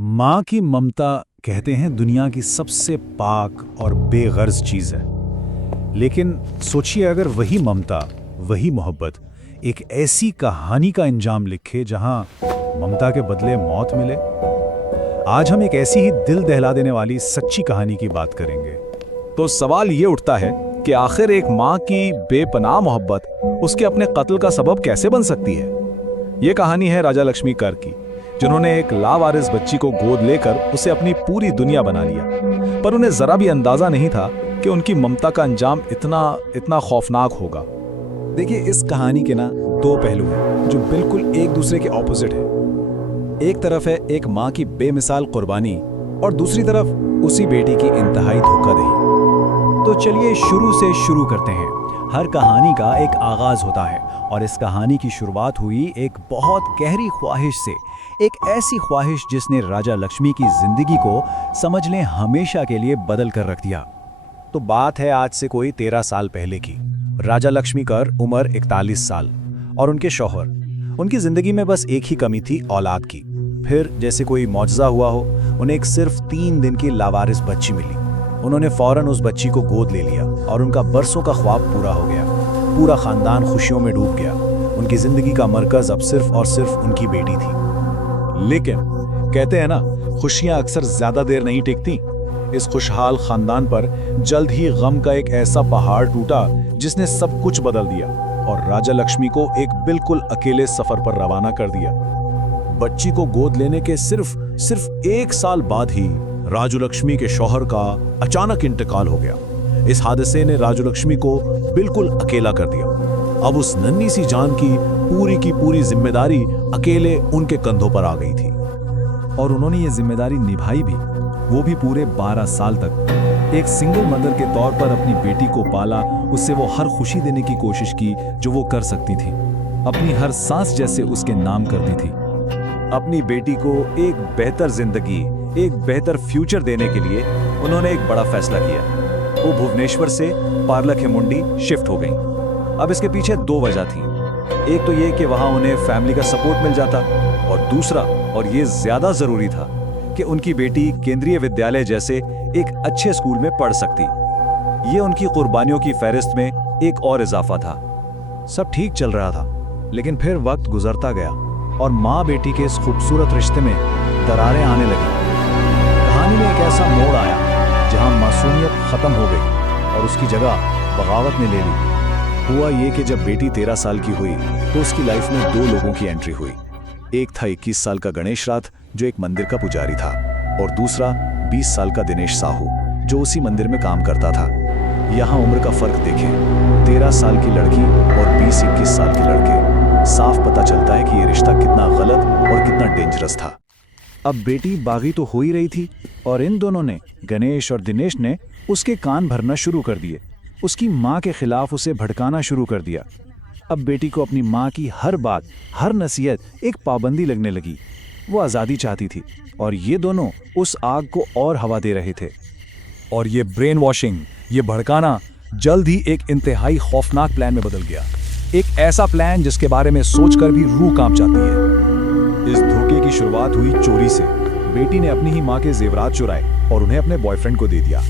माँ की ममता कहते हैं दुनिया की सबसे पाक और बेगर्ज चीज़ है। लेकिन सोचिए अगर वही ममता, वही मोहब्बत एक ऐसी कहानी का अंजाम लिखे जहां ममता के बदले मौत मिले। आज हम एक ऐसी ही दिल दहला देने वाली सच्ची कहानी की बात करेंगे। तो सवाल ये उठता है कि आखिर एक माँ की बेपनाह मोहब्बत उसके अपने कत्ल का सबब कैसे बन सकती है। ये कहानी है राजा लक्ष्मी कर की, जिन्होंने एक लावारिस बच्ची को गोद लेकर उसे अपनी पूरी दुनिया बना लिया। पर उन्हें जरा भी अंदाजा नहीं था कि उनकी ममता का अंजाम इतना खौफनाक होगा। देखिए, इस कहानी के दो पहलू हैं जो बिल्कुल एक दूसरे के ऑपोजिट हैं। एक तरफ है एक माँ की बेमिसाल कुर्बानी और दूसरी तरफ उसी बेटी की इंतहाई धोखाधड़ी। तो चलिए शुरू से शुरू करते हैं। हर कहानी का एक आगाज होता है और इस कहानी की शुरुआत हुई एक बहुत गहरी ख्वाहिश से। एक ऐसी ख्वाहिश जिसने राजा लक्ष्मी की जिंदगी को समझ लें हमेशा के लिए बदल कर रख दिया। तो बात है आज से कोई 13 साल पहले की। राजा लक्ष्मीकर उम्र 41 साल और उनके शौहर। उनकी जिंदगी में बस एक ही कमी थी, औलाद की। फिर जैसे कोई मौजज़ा हुआ हो, उन्हें एक सिर्फ 3 दिन की लावारिस बच्ची मिली। उन्होंने फौरन उस बच्ची को गोद ले लिया और उनका बरसों का ख्वाब पूरा हो गया। पूरा खानदान खुशियों में डूब गया। उनकी जिंदगी का मरकज अब सिर्फ और सिर्फ उनकी बेटी थी। लेकिन कहते हैं ना, खुशियां अक्सर ज्यादा देर नहीं टिकती। इस खुशहाल खानदान पर जल्द ही गम का एक ऐसा पहाड़ टूटा जिसने सब कुछ बदल दिया और राजा लक्ष्मी को एक बिल्कुल अकेले सफर पर रवाना कर दिया। बच्ची को गोद लेने के सिर्फ 1 साल बाद ही राजू लक्ष्मी के शौहर का अचानक इंतकाल हो गया। इस हादसे ने राजू लक्ष्मी को बिल्कुल अकेला कर दिया। अब उस नन्ही सी जान की पूरी जिम्मेदारी अकेले उनके कंधों पर आ गई थी और उन्होंने ये जिम्मेदारी निभाई भी, वो भी पूरे 12 साल तक। एक सिंगल मदर के तौर पर अपनी बेटी को पाला, उससे वो हर खुशी देने की कोशिश की जो वो कर सकती थी। अपनी हर सांस जैसे उसके नाम कर दी थी। अपनी बेटी को एक बेहतर जिंदगी, एक बेहतर फ्यूचर देने के लिए उन्होंने एक बड़ा फैसला किया। वो भुवनेश्वर से पार्लाखेमुंडी शिफ्ट हो गई। अब इसके पीछे 2 वजह थी। एक तो ये कि वहां उन्हें फैमिली का सपोर्ट मिल जाता और दूसरा, और ये ज्यादा जरूरी था, कि उनकी बेटी केंद्रीय विद्यालय जैसे एक अच्छे स्कूल में पढ़ सकती। ये उनकी कुर्बानियों की फहरिस्त में एक और इजाफा था। सब ठीक चल रहा था, लेकिन फिर वक्त गुजरता गया और माँ बेटी के इस खूबसूरत रिश्ते में दरारें आने लगी। कहानी में एक ऐसा मोड़ आया जहां मासूमियत खत्म हो गई और उसकी जगह बगावत ने ले ली। हुआ ये कि जब बेटी 13 साल की हुई तो उसकी लाइफ में 2 लोगों की एंट्री हुई। एक था 21 साल का गणेश रात, जो एक मंदिर का पुजारी था, और दूसरा 20 साल का दिनेश साहू, जो उसी मंदिर में काम करता था। यहाँ उम्र का फर्क देखें, 13 साल की लड़की और 20-21 साल के लड़के। साफ पता चलता है कि ये रिश्ता कितना गलत और कितना डेंजरस था। अब बेटी बागी तो हो ही रही थी और इन दोनों ने, गणेश और दिनेश ने, उसके कान भरना शुरू कर दिए। उसकी माँ के खिलाफ उसे भड़काना शुरू कर दिया। अब बेटी को अपनी माँ की हर बात, हर नसीहत एक पाबंदी लगने लगी। वो आज़ादी चाहती थी और ये दोनों उस आग को और हवा दे रहे थे। और ये ब्रेन वॉशिंग, ये भड़काना जल्द ही एक इंतहाई खौफनाक प्लान में बदल गया। एक ऐसा प्लान जिसके बारे में सोचकर भी रूह कांप जाती है। इस धोखे की शुरुआत हुई चोरी से। बेटी ने अपनी ही माँ के जेवरात चुराए और उन्हें अपने बॉयफ्रेंड को दे दिया।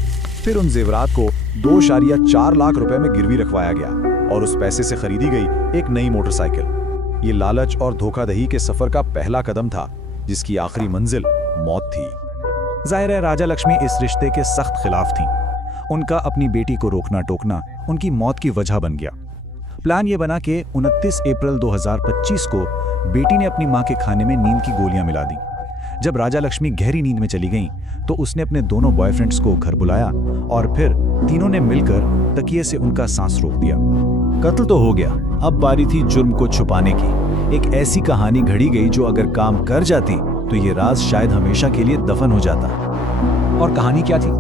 फिर उन जेवरात को 2.4 लाख रुपए में गिरवी रखवाया गया और उस पैसे से खरीदी गई एक नई मोटरसाइकिल। ये लालच और धोखाधड़ी के सफर का पहला कदम था, जिसकी आखिरी मंजिल मौत थी। जाहिर है राजा लक्ष्मी इस रिश्ते के सख्त खिलाफ थीं। उनका अपनी बेटी को रोकना टोकना उनकी मौत की वजह बन गया। प्लान ये बना कि 29 अप्रैल 2025 को बेटी ने अपनी माँ के खाने में नींद की गोलियां मिला दी। जब राजा लक्ष्मी गहरी नींद में चली गईं, तो उसने अपने दोनों बॉयफ्रेंड्स को घर बुलाया और फिर तीनों ने मिलकर तकिए से उनका सांस रोक दिया। कत्ल तो हो गया, अब बारी थी जुर्म को छुपाने की। एक ऐसी कहानी घड़ी गई जो अगर काम कर जाती तो ये राज शायद हमेशा के लिए दफन हो जाता। और कहानी क्या थी?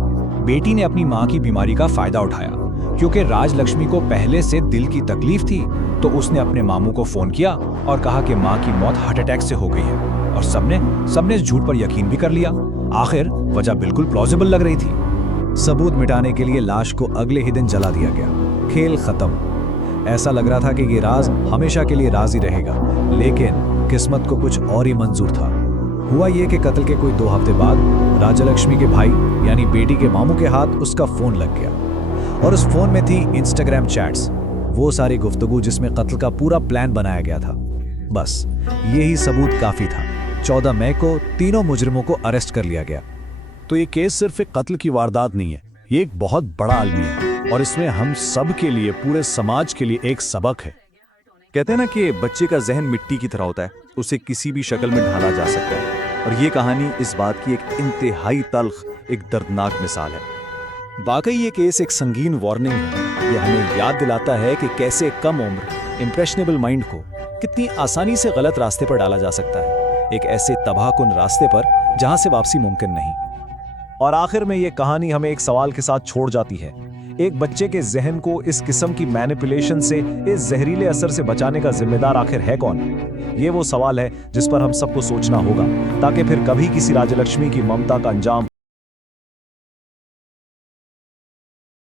बेटी ने अपनी माँ की बीमारी का फायदा उठाया। क्योंकि राज लक्ष्मी को पहले से दिल की तकलीफ थी, तो उसने अपने मामू को फोन किया और कहा कि माँ की मौत हार्ट अटैक से हो गई है। और सबने इस झूठ पर यकीन भी कर लिया। आखिर वजह बिल्कुल प्लॉजिबल लग रही थी। सबूत मिटाने के लिए लाश को अगले ही दिन जला दिया गया। खेल खत्म। ऐसा लग रहा था कि ये राज हमेशा के लिए राज ही रहेगा, लेकिन किस्मत को कुछ और ही मंजूर था। हुआ ये कि कत्ल के कोई 2 हफ्ते बाद राजा लक्ष्मी के भाई यानी बेटी के मामू के हाथ उसका फोन लग गया और उस फोन में थी इंस्टाग्राम चैट्स, वो सारी गुफ्तगू जिसमें कत्ल का पूरा प्लान बनाया गया था। बस यही सबूत काफी था। 14 मई को तीनों मुजरिमों को अरेस्ट कर लिया गया। तो ये केस सिर्फ एक कत्ल की वारदात नहीं है, ये एक बहुत बड़ा अलमिया है और इसमें हम सब के लिए, पूरे समाज के लिए एक सबक है। कहते हैं ना कि बच्चे का जहन मिट्टी की तरह होता है, उसे किसी भी शक्ल में ढाला जा सकता है, और ये कहानी इस बात की एक इंतहाई तल्ख, एक दर्दनाक मिसाल है। वाकई ये केस एक संगीन वार्निंग है। ये हमें याद दिलाता है कि कैसे कम उम्र इंप्रेशनेबल माइंड को कितनी आसानी से गलत रास्ते पर डाला जा सकता है, एक ऐसे तबाहकुन रास्ते पर जहां से वापसी मुमकिन नहीं। और आखिर में ये कहानी हमें एक सवाल के साथ छोड़ जाती है। एक बच्चे के जहन को इस किस्म की मैनिपुलेशन से, इस जहरीले असर से बचाने का जिम्मेदार आखिर है कौन? ये वो सवाल है जिस पर हम सबको सोचना होगा, ताकि फिर कभी किसी राजलक्ष्मी की ममता का अंजाम